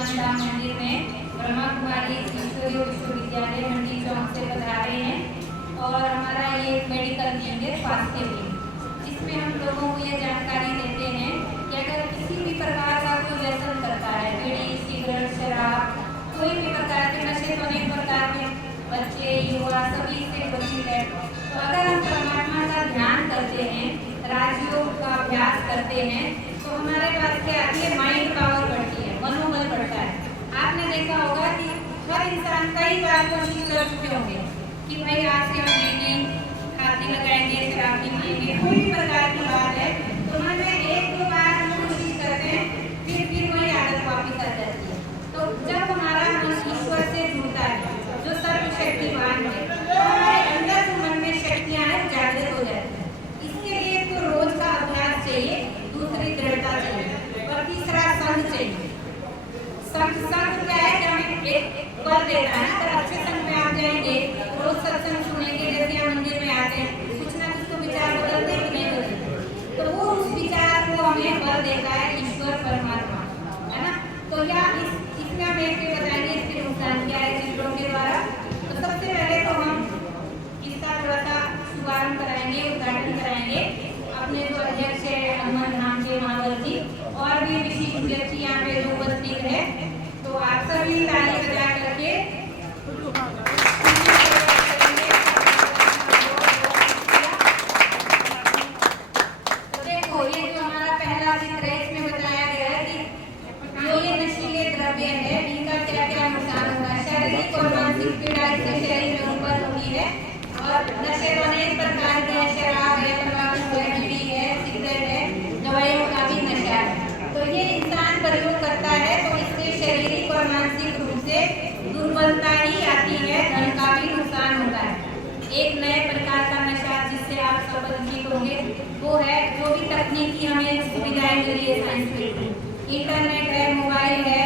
हनुमान धाम मंदिर में ब्रह्मा कुमारी ईश्वरीय विश्वविद्यालय मंडी चौक से पधारे हैं और हमारा ये मेडिकल कैंप है स्वास्थ्य कैंप, जिसमें हम लोगों को ये जानकारी देते हैं कि अगर किसी भी प्रकार का कोई व्यसन करता है, बीड़ी, सिगरेट, शराब, कोई भी प्रकार के नशे, तो अनेक प्रकार के बच्चे, युवा सभी से बचित है। तो अगर हम परमात्मा का ध्यान करते हैं, राजयोग का अभ्यास करते हैं, तो हमारे पास क्या आती है, माइंड पावर बढ़ती है, मनोबल बढ़ता है। आपने देखा होगा कि हर इंसान कई बार कोशिश कर चुके होंगे कि भाई आज से हम नहीं खाते लगाएंगे, शराब नहीं पिएंगे, कोई भी प्रकार की बात है, तो मन में एक दो बार हम कोशिश करते हैं, फिर वही आदत वापिस आ जाती है। तो जब हमारा मन ईश्वर से जुड़ता है, जो सर्वशक्तिमान है, तो हमारे अंदर जो मन में शक्तियाँ हैं जागृत हो जाती है। इसके लिए तो रोज का अभ्यास चाहिए, दूसरी दृढ़ता चाहिए और तीसरा संग चाहिए। संग क्या है कि हमें एक बल देता है। अगर अच्छे संग में आप जाएंगे, रोज सत्संग सुनेंगे, जैसे हम मंदिर में आते हैं, कुछ ना कुछ तो विचार बदलते कि नहीं बदलते, तो वो उस विचार को हमें बल देता है ईश्वर परमात्मा, है ना। तो या इसमें हम एक बताएंगे इसके नुकसान क्या है चित्रों के द्वारा। तो सबसे पहले तो हम इसका थोड़ा सा शुभारंभ कराएंगे, उद्घाटन कराएंगे अपने जो अध्यक्ष है हनुमान धाम के महावर जी, और भी विशिष्ट व्यक्ति यहाँ पे जो उपस्थित है, तो आप सभी ताली बजा करके तो देखो ये जो हमारा पहला चित्र है, इसमें बताया गया है कि जो ये नशीले द्रव्य है इनका क्या क्या नुकसान होगा। शारीरिक और मानसिक पीड़ा इससे शरीर में उत्पन्न होती है और नशे तो अनेक प्रकार के, शराब है, तंबाकू है, बीड़ी है, सिगरेट है, दवाइयों का भी नशा है। तो ये इंसान प्रयोग करता है तो इससे शारीरिक और मानसिक रूप से दुर्बलता ही आती है, धन का भी नुकसान होता है। एक नए प्रकार का नशा जिससे आप सब परिचित होंगे वो है, जो भी तकनीकी हमें सुविधाएं मिली है साइंस में, इंटरनेट है, मोबाइल है,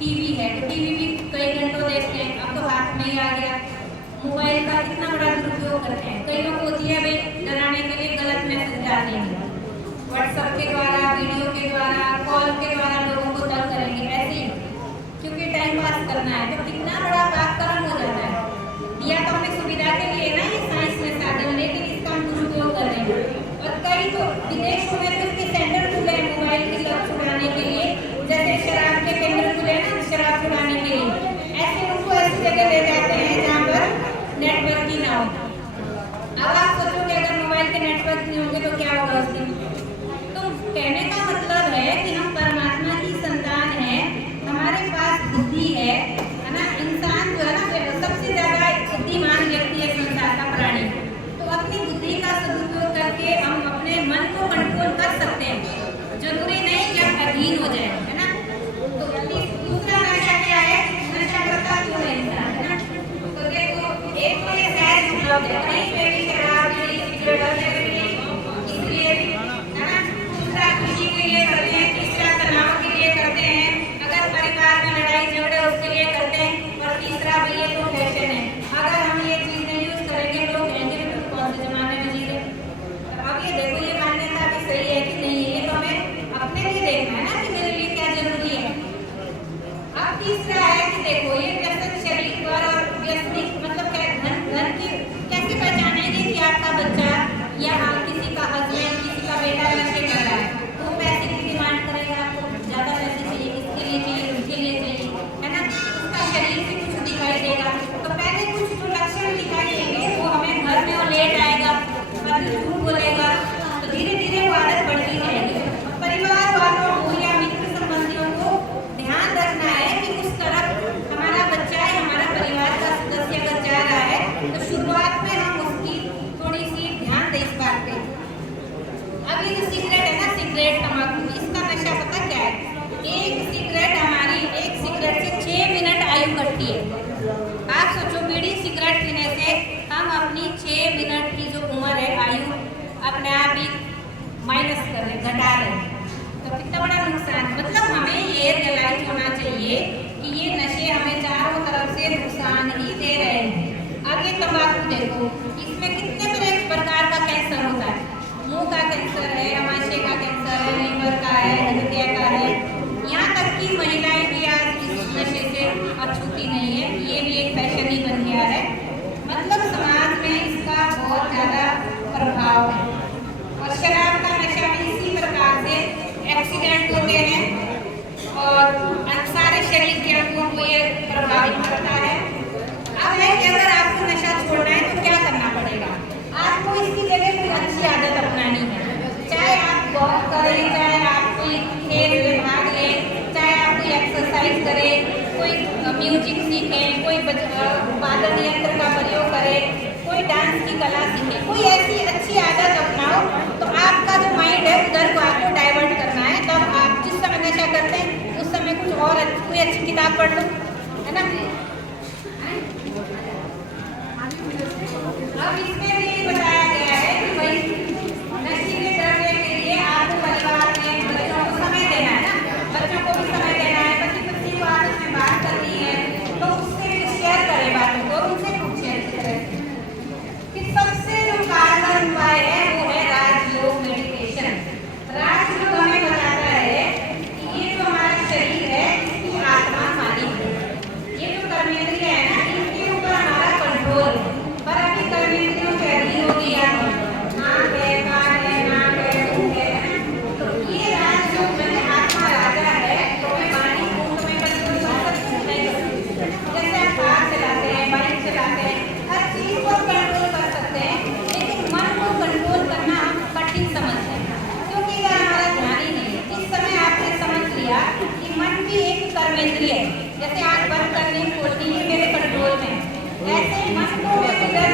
टीवी है। तो टीवी भी कई घंटों देखते हैं, अब तो हाथ में ही आ गया। मोबाइल का कितना बड़ा दुरुपयोग करते हैं, कई लोग होती है भाई डराने के लिए गलत मैसेज डालते हैं, व्हाट्सएप के द्वारा, वीडियो के द्वारा, कॉल के द्वारा लोगों को तंग करेंगे, ऐसे ही क्योंकि टाइम पास करना है। तो कितना बड़ा पापकर्म हो जाता है। या तो हमें सुविधा के लिए ना ये साइंस में साधन, लेकिन इसका हम दुरुपयोग कर रहे हैं। और कई तो विदेशों में तो इसके सेंटर खुले हैं मोबाइल की लत छुड़ाने के लिए, जैसे शराब के केंद्र खुले हैं ना शराब छुड़ाने के लिए, ऐसे उनको ऐसी जगह ले जाते हैं जहाँ पर नेटवर्क ही ना हो। अब आप सोचो कि अगर मोबाइल के नेटवर्क नहीं होंगे तो क्या होगा उस दिन। तो कहने का मतलब है कि हम परमात्मा की संतान हैं, हमारे पास बुद्धि है ना। इंसान जो है ना सबसे ज्यादा बुद्धिमान व्यक्ति है संसार का प्राणी। तो अपनी बुद्धि का सदुपयोग करके हम अपने मन को कंट्रोल कर सकते हैं, जरूरी नहीं कि हम अधीन हो जाए, है ना। तो दूसरा नशा क्या है, नशा करता क्यों है इंसान, है ना। तो देखो एक तो ये सहज उपलब्ध है, कहीं पे भी शराब, बीड़ी, सिगरेट इसलिए, है ना। दूसरा खुशी के लिए करते हैं, तीसरा तनाव के लिए करते हैं, अगर परिवार में लड़ाई झगड़े उसके लिए करते हैं, और तीसरा भाई ये तो फैशन है, अगर हम ये चीज नहीं यूज करेंगे लोग कहेंगे तुम कौन से जमाने में जी रहे। अब ये देखो ये मान्यता भी सही है कि नहीं है, ये तो हमें अपने लिए देखना है ना कि मेरे लिए क्या जरूरी है। अब तीसरा है कि देखो ये व्यसन शरीर पर और व्यसनिक मतलब क्या धन की कैसे पहचानेंगे कि आपका बच्चा या किसी का हस्बैंड, किसी का बेटा नशे कर रहा है, वो पैसे की डिमांड करेगा, आपको ज्यादा पैसे चाहिए, किसके लिए चाहिए, उनके लिए चाहिए, है ना। उसका शरीर से कुछ दिखाई देगा, तो पहले कुछ जो लक्षण दिखाई देंगे वो हमें घर में वो लेट आएगा, कभी झूठ बोलेगा, तो धीरे धीरे वो आदत बढ़ती जाएगी। परिवार वालों को या मित्र संबंधियों को ध्यान रखना है कि उस तरफ हमारा बच्चा है, हमारा परिवार का सदस्य अगर जा रहा है तो शुरुआत में हम उसकी थोड़ी सी ध्यान दे इस बात पे। अब ये जो सिगरेट है ना, सिगरेट तंबाकू, इसका नशा पता क्या है, एक सिगरेट से 6 मिनट आयु कटती है। आप सोचो बीड़ी सिगरेट पीने से हम अपनी 6 मिनट की जो उम्र है आयु अपने आप ही माइनस कर रहे, घटा रहे, तो कितना बड़ा नुकसान। मतलब हमें ये रियलाइज होना चाहिए कि ये नशे हमें चारों तरफ से नुकसान ही दे रहे हैं। आगे तंबाकू देखो, इसमें कितने प्रकार का कैंसर होता है, मुंह का कैंसर है, अमाशय का कैंसर है, लीवर का है, हृदय का है, यहाँ तक कि महिलाएं भी आज मूवमेंट होते हैं और सारे शरीर के अंगों को ये प्रभावित करता है। अब है कि अगर आपको नशा छोड़ना है तो क्या करना पड़ेगा? आपको इसकी जगह कोई अच्छी आदत अपनानी है। चाहे आप वॉक करें, चाहे आप कोई खेल में भाग लें, चाहे आप कोई एक्सरसाइज करें, कोई म्यूजिक सीखें, कोई वादन यंत्र का प्रयोग करें, कोई डांस की कला सीखें, कोई ऐसी अच्छी आदत अपनाओ तो आपका जो माइंड है उधर को आपको डाइवर्ट करना है। तब आप जिस समय नशा करते हैं उस समय कुछ और कोई अच्छी किताब पढ़ लो, है ना। अब इसमें भी ये बताया गया है कि भाई नशीले द्रव्य के लिए आपको परिवार में बच्चों को समय देना है ना, बच्चों को भी समय देना है, पति पत्नी को आपस में बात करनी है तो उससे भी शेयर करें बातों को, उनसे पूछें अच्छी तरह से कि सबसे जो कारगर उपाय है वो है राजयोग मेडिटेशन। राजयोग हमें बताता है कि ये जो हमारा शरीर है इसकी आत्मा मालिक है, ये जो कर्मेंद्रिय है ना इनके ऊपर हमारा कंट्रोल है। पर अभी कर्मेंद्रियों के अधीन हो गई आंख है, कान है, नाक है, मुंह है, तो ये राजयोग में आत्मा राजा है तो मैं मालिक हूँ, तो मैं कंट्रोल कर सकती नहीं कर सकती। जैसे आप कार चलाते हैं, बाइक चलाते हैं, हर चीज को कंट्रोल कर सकते हैं, लेकिन मन को कंट्रोल करना हम कठिन समझते हैं क्योंकि अगर हमारा ध्यान ही नहीं है। इस समय आपने समझ लिया कि मन भी एक कर्मेंद्रिय है, जैसे आंख बंद करनी खोलनी ये मेरे कंट्रोल में है, ऐसे मन को मैं उधर